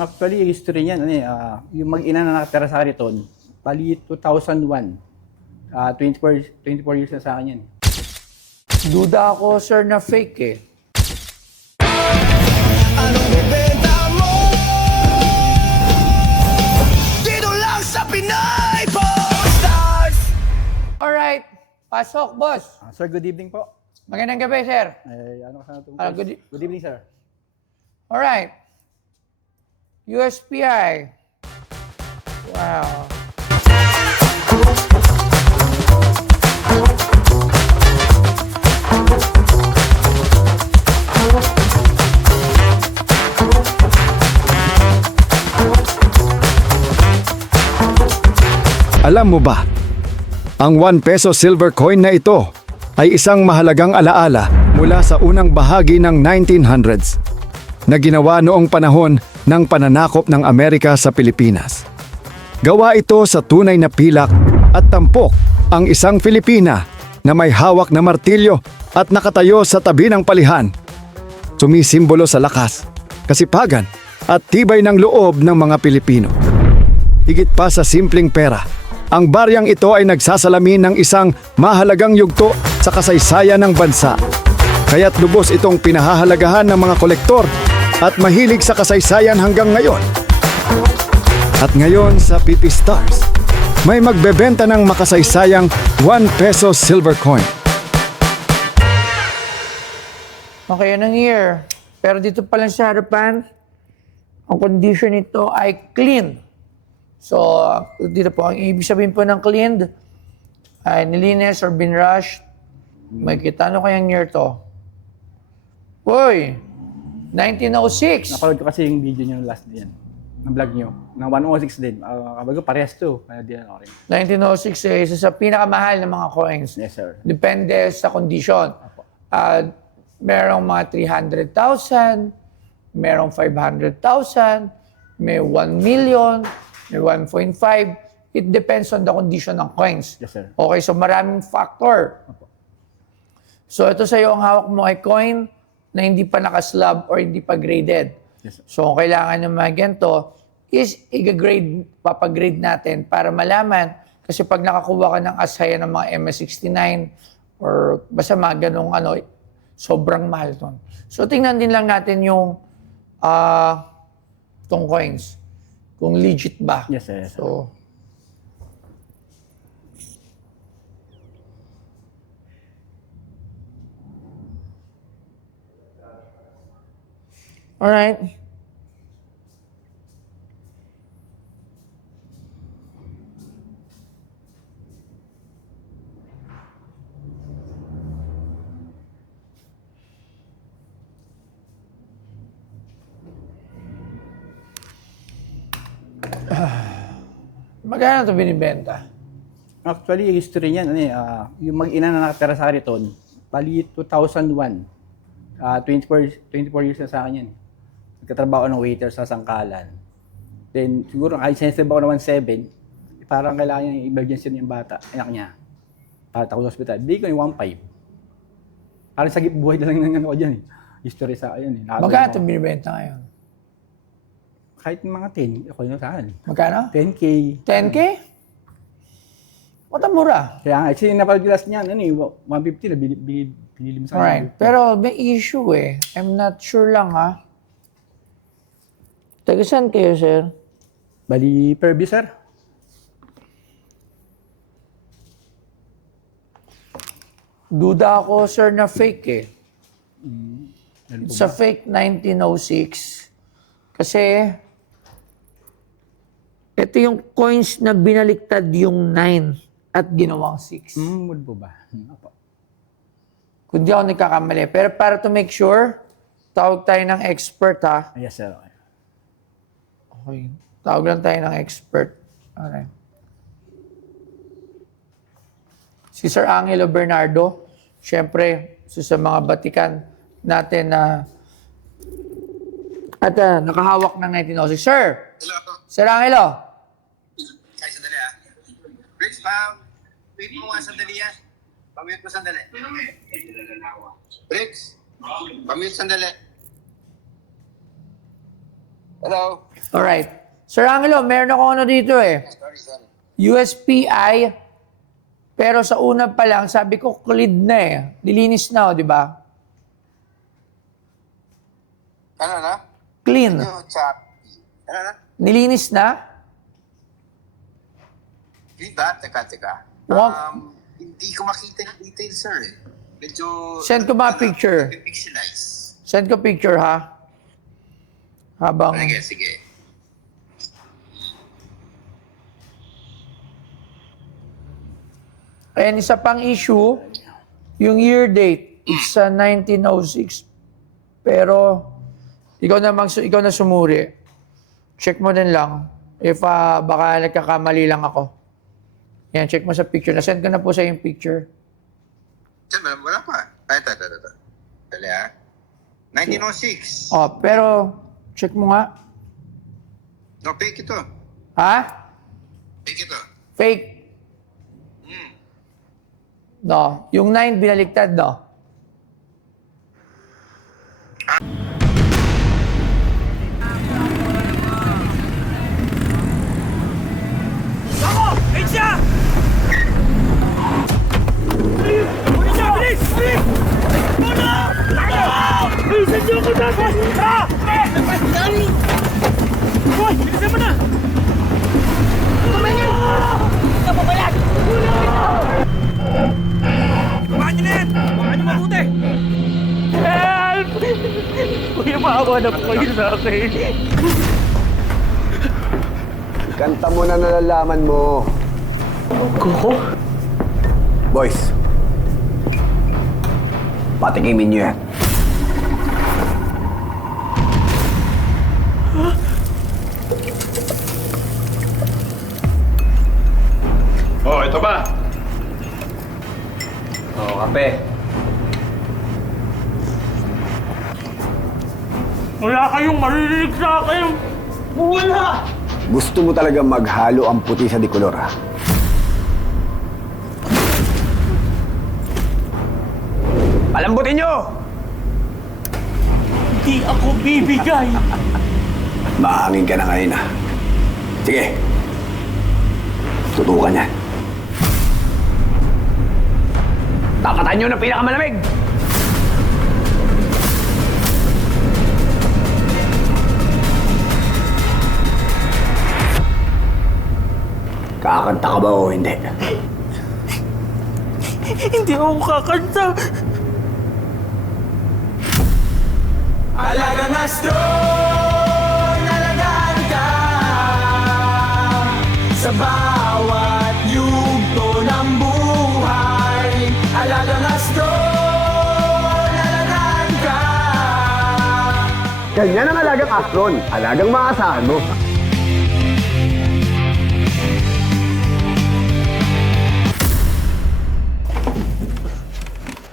Actually, history niyan, yung mag-ina na nakatira sa Ariton, bali 2001. 24 years na sa akin yan. Duda ako, sir, na fake eh. Anong ibenta mo? Dito lang sa Pinay Stars! Alright, pasok, boss. Sir, good evening po. Magandang gabi, sir. Ano ka sa Good evening, sir. Alright. USPI. Wow. Alam mo ba, ang 1 peso silver coin na ito ay isang mahalagang alaala mula sa unang bahagi ng 1900s na ginawa noong panahon ng pananakop ng Amerika sa Pilipinas. Gawa ito sa tunay na pilak at tampok ang isang Filipina na may hawak na martilyo at nakatayo sa tabi ng palihan. Sumisimbolo sa lakas, kasipagan at tibay ng loob ng mga Pilipino. Higit pa sa simpleng pera, ang baryang ito ay nagsasalamin ng isang mahalagang yugto sa kasaysayan ng bansa. Kaya't lubos itong pinahahalagahan ng mga kolektor at mahilig sa kasaysayan hanggang ngayon. At ngayon sa PP Stars, may magbebenta ng makasaysayang 1 peso silver coin. Okay, anong year? Pero dito pa lang sa harapan, ang condition nito ay clean. So, dito po, ang ibig sabihin po ng cleaned ay nilinis or binrush. May kita, ano kayang year to? Uy! 1906. Napanood ko kasi yung video niyo last din, ng vlog niyo. Na 106 din. Kabag ko, parehas to. Kaya di ano rin. 1906 eh, isa sa pinakamahal ng mga coins. Yes, sir. Depende sa condition. Merong mga 300,000, merong 500,000, may 1 million, may 1.5. It depends on the condition ng coins. Yes, sir. Okay, so maraming factor. So ito sa'yo, ang hawak mo ay coin na hindi pa nakaslab or hindi pa graded. Yes, sir. So kung kailangan ng mga ganito, is i-grade, papagrade natin para malaman. Kasi pag nakakuha ka ng ashaya ng mga MS69 or basta mga ganong ano, sobrang mahal ton. So tingnan din lang natin yung tong coins. Kung legit ba. Yes, sir. Yes, sir. So, alright. Magkano ito binibenta? Actually, history niyan, yung mag-ina na nakatira sa Ariton, bali 2001. 24 years na sa akin yan. Nagkatrabaho ng waiter sa Sangkalan. Then, siguro, kahit sensitive ako na 1.7, parang kailangan niya yung emergency ng bata, anak niya. Para takot sa hospital. Bigay ko yung 1.5. Parang sagip buhay na lang ng ano ko dyan eh. History sa akin eh. Magkano ito binibenta ngayon? Kahit mga 10, ako yun saan. Magkano? 10K. 10K? Mata mura. Kaya nga, kasi napag-glass niya, 150 na binili mo sa akin. Alright. Pero may issue eh. I'm not sure lang ha. Taga saan kayo, sir? Bali, Fairview, sir. Duda ako, sir, na fake eh. Ano po Sa fake 1906. Kasi, ito yung coins na binaliktad yung 9 at ginawang 6. Mood po ba? Opo. Kung di ako nagkakamali. Pero para to make sure, tawag tayo ng expert ha. Yes, sir. Okay. Okay. Tawag lang tayo ng expert. Okay. Si Sir Angelo Bernardo, syempre, sa mga batikan natin na at nakahawak ng 1906. Sir! Hello. Sir Angelo! Ay, sandali ah. Rich, wait mo nga sandali ah. Pamute mo sandali. Rich, pamute sandali. Hello. Alright. Sir Angelo, meron ako ano dito eh. Sorry. USPI, pero sa una pa lang, sabi ko cleared na eh. Nilinis na, di ba? Ano na? Clean. Yung chat. Ano na? Nilinis na? Hindi ba? Teka. Hindi ko makita yung details, sir. Medyo... Send ko ba picture? Pixelize. Send ko picture ha. Habang... Sige. Ayan, isa pang issue, yung year date, it's 1906. Pero, ikaw na sumuri. Check mo din lang. If baka nagkakamali lang ako. Yan, check mo sa picture. Nasend ko na po sa yung picture. Sir, wala pa. Ito. Dali 1906. Oh, pero, check mo nga. No, fake ito. Ha? Fake ito. Fake. No, yung 9 binaliktad, no? Kanta mo na nalalaman mo. Kuko? Boys, patikimin niyo yan. Oh, ito ba? Oh, kape. Wala kayong maririnig sa akin! Wala! Gusto mo talaga maghalo ang puti sa dikolor, ha? Palambutin niyo! Di ako bibigay! Mahangin ka na ngayon, ha? Sige. Tutukan yan. Tapatan niyo ng pinakamalamig! Kakanta ka ba o hindi? Hindi ako kakanta! Alagang astron, alagaan ka sa bawat yugto ng buhay. Alagang astron, alagaan ka. Ganyan ang alagang astron. Alagang maasahan mo.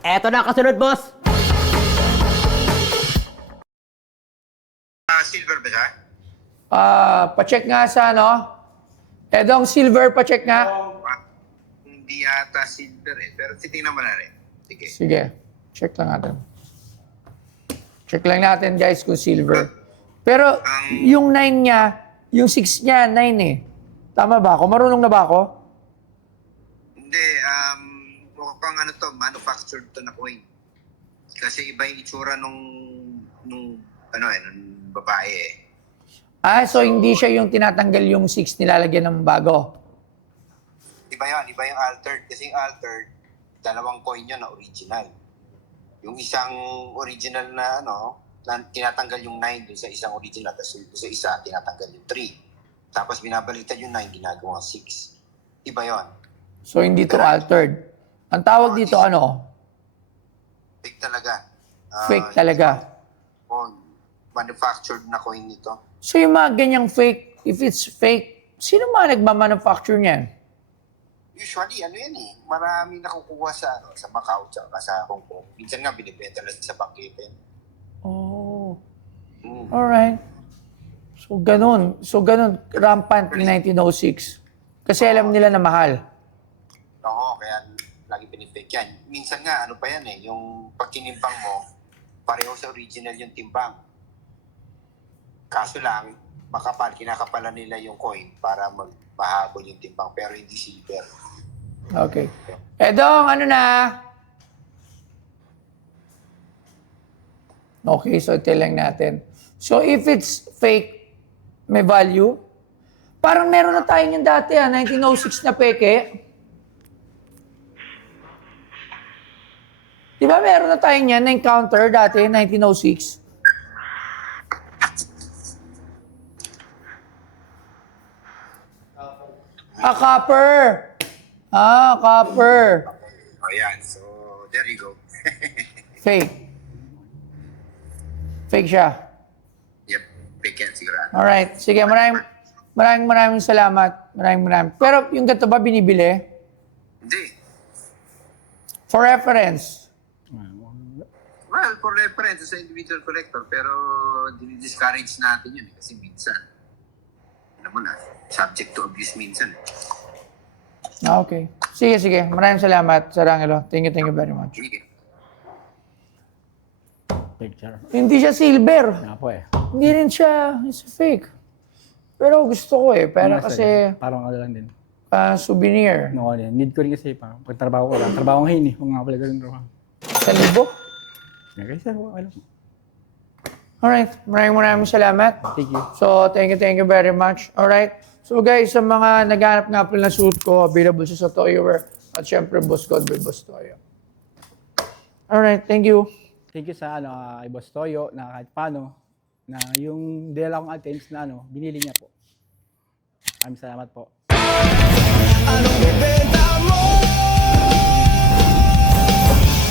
Eto na kasunod, boss. Silver ba siya? Pacheck nga sa ano. Edong silver, pacheck nga. Hindi yata silver eh. Pero titingnan mo na rin. Sige. Sige, check lang natin. Check lang natin guys kung silver. Pero yung 9 niya, yung 6 niya, 9 eh. Tama ba ako? Marunong na ba ako? Hindi, mukhang ano to, manufactured to na coin. Kasi iba yung itsura nung babae eh. So hindi siya yung tinatanggal yung 6 nilalagyan ng bago. Iba yung altered. Kasi yung altered, dalawang coin yun na original. Yung isang original na tinatanggal yung 9 dun sa isang original, tapos dun sa isa, tinatanggal yung 3. Tapos binabaliktad yung 9, ginagawang 6. Iba yon. So hindi to altered. Ang tawag dito ano? Fake talaga. Fake talaga. Manufactured na coin nito. So yung mga ganyang fake, if it's fake, sino mga nagmamanufacture niyan? Usually, yan eh. Marami nakukuha sa Macau at sa Hong Kong. Minsan nga, binibenta na sa bangkete. Oh. Alright. So ganun, rampant yung 1906. Kasi alam nila na mahal. Oo, kaya lagi pinipake yan. Minsan nga, ano pa yan eh, yung pag tinimpang mo, pareho sa original yung timbang. Kaso lang, kinakapalan nila yung coin para mahabol yung timbang, pero hindi silver. Okay. Edong, ano na? Okay, so ito lang natin. So if it's fake, may value. Parang meron na tayo yung dati 1906 na peke. Di ba meron na tayo yan na encounter dati, 1906? Copper. Copper. Ayan, so there you go. Fake. Fake siya. Yep, fake yan sigurado. Alright. Sige, maraming salamat. Maraming. Pero yung ganito ba binibili? Hindi. For reference. Well, for reference sa individual collector, pero dinidiscourage natin yun kasi minsan, alam mo na, subject to abuse minsan. Okay. Sige. Maraming salamat, Sir Angelo. Thank you very much. Sige. Picture. Hindi siya silver. Nga po eh. Hindi rin siya, it's fake. Pero gusto ko pero kasi Parang ano lang din. souvenir. No, need ko rin kasi pagtrabaho ko lang. Trabaho ngayon eh. Kung nga pala ganun trabaho. 1,000? Okay, sir. Alam. Alright. Maraming salamat. Thank you. So, thank you very much. Alright. So guys, sa mga naghanap nga pala ng suit ko, available siya sa Toyowear. At syempre, Boss God by Boss Toyo. Alright, thank you. Thank you sa kay Boss Toyo na kahit paano na yung dinala kong items na binili niya po. Maraming salamat po. Anong ibenta mo?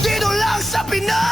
Dito lang sa Pinas.